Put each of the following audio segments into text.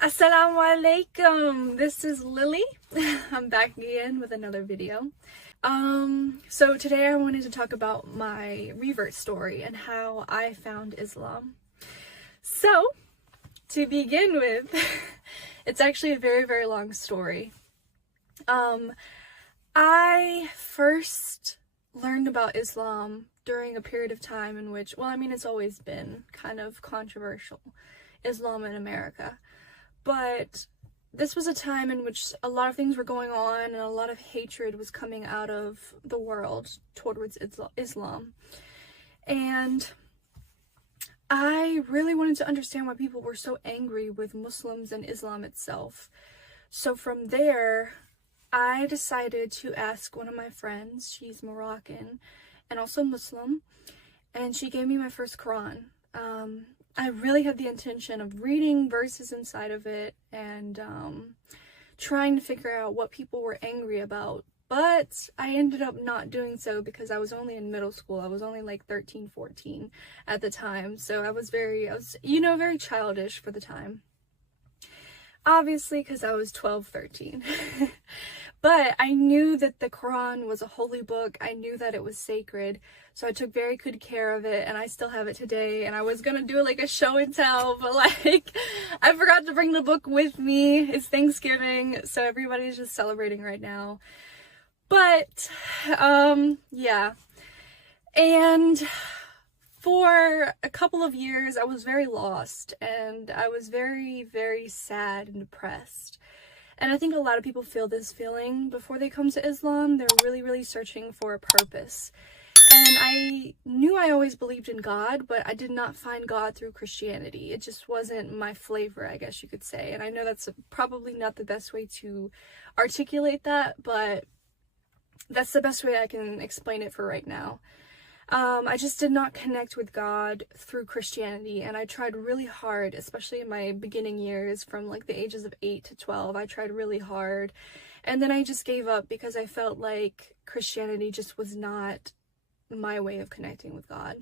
Assalamu alaikum. This is Lily. I'm back again with another video. So today I wanted to talk about my revert story and how I found Islam. So, to begin with, it's actually a very, very long story. I first learned about Islam during a period of time in which, it's always been kind of controversial, Islam in America. But this was a time in which a lot of things were going on and a lot of hatred was coming out of the world towards Islam. And I really wanted to understand why people were so angry with Muslims and Islam itself. So from there, I decided to ask one of my friends. She's Moroccan and also Muslim, and she gave me my first Quran. I really had the intention of reading verses inside of it and trying to figure out what people were angry about. But I ended up not doing so because I was only in middle school. I was only like 13, 14 at the time. So I was very childish for the time. Obviously, because I was 12, 13. But I knew that the Quran was a holy book. I knew that it was sacred. So I took very good care of it, and I still have it today. And I was gonna do like a show and tell, but I forgot to bring the book with me. It's Thanksgiving, so everybody's just celebrating right now. But, yeah. And for a couple of years, I was very lost, and I was very, very sad and depressed. And I think a lot of people feel this feeling before they come to Islam. They're really, really searching for a purpose. And I knew I always believed in God, but I did not find God through Christianity. It just wasn't my flavor, I guess you could say. And I know that's probably not the best way to articulate that, but that's the best way I can explain it for right now. I just did not connect with God through Christianity, and I tried really hard, especially in my beginning years from like the ages of 8 to 12. I tried really hard, and then I just gave up because I felt like Christianity just was not my way of connecting with God.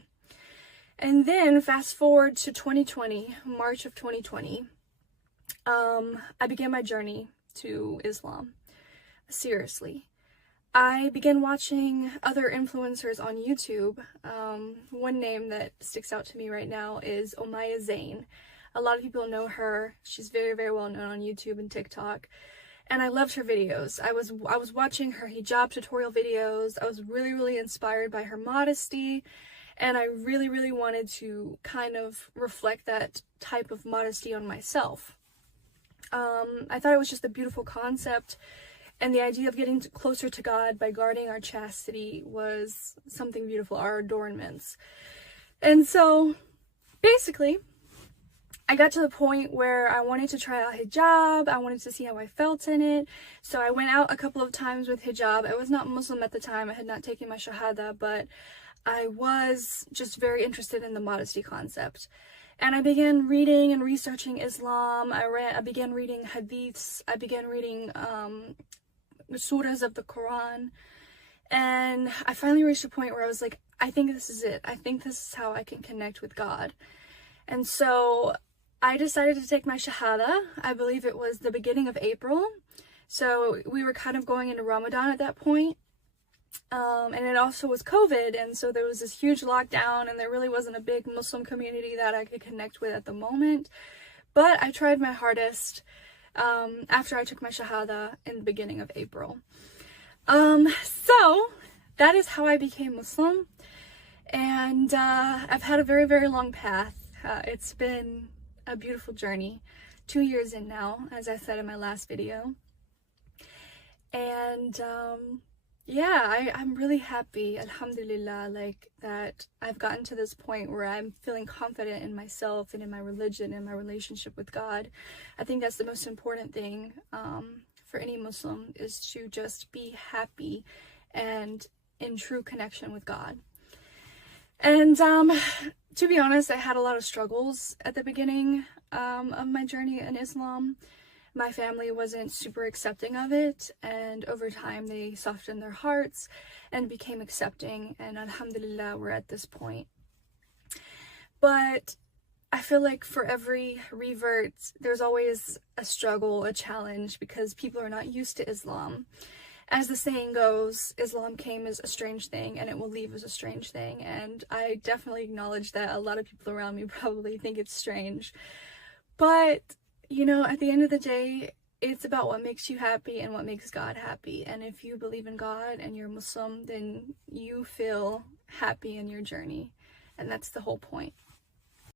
And then fast forward to 2020, March of 2020, I began my journey to Islam. Seriously. I began watching other influencers on YouTube. One name that sticks out to me right now is Omaya Zain. A lot of people know her. She's very, very well known on YouTube and TikTok. And I loved her videos. I was watching her hijab tutorial videos. I was really, really inspired by her modesty. And I really, really wanted to kind of reflect that type of modesty on myself. I thought it was just a beautiful concept. And the idea of getting closer to God by guarding our chastity was something beautiful, our adornments. And so, basically, I got to the point where I wanted to try out hijab. I wanted to see how I felt in it. So I went out a couple of times with hijab. I was not Muslim at the time. I had not taken my Shahada, but I was just very interested in the modesty concept. And I began reading and researching Islam. I began reading hadiths. I began reading the surahs of the Quran, and I finally reached a point where I was like, I think this is it. I think this is how I can connect with God. And so I decided to take my Shahada. I believe it was the beginning of April, so we were kind of going into Ramadan at that point. And it also was COVID, and so there was this huge lockdown, and there really wasn't a big Muslim community that I could connect with at the moment. But I tried my hardest after I took my Shahada in the beginning of April. So that is how I became Muslim, and I've had a very, very long path. It's been a beautiful journey, 2 years in now, as I said in my last video. And yeah, I'm really happy, alhamdulillah, that I've gotten to this point where I'm feeling confident in myself and in my religion and my relationship with God. I think that's the most important thing for any Muslim, is to just be happy and in true connection with God. And to be honest, I had a lot of struggles at the beginning of my journey in Islam. My family wasn't super accepting of it, and over time they softened their hearts and became accepting, and alhamdulillah, we're at this point. But I feel like for every revert, there's always a struggle, a challenge, because people are not used to Islam. As the saying goes, Islam came as a strange thing and it will leave as a strange thing, and I definitely acknowledge that a lot of people around me probably think it's strange. But, you know, at the end of the day, it's about what makes you happy and what makes God happy. And if you believe in God and you're Muslim, then you feel happy in your journey. And that's the whole point.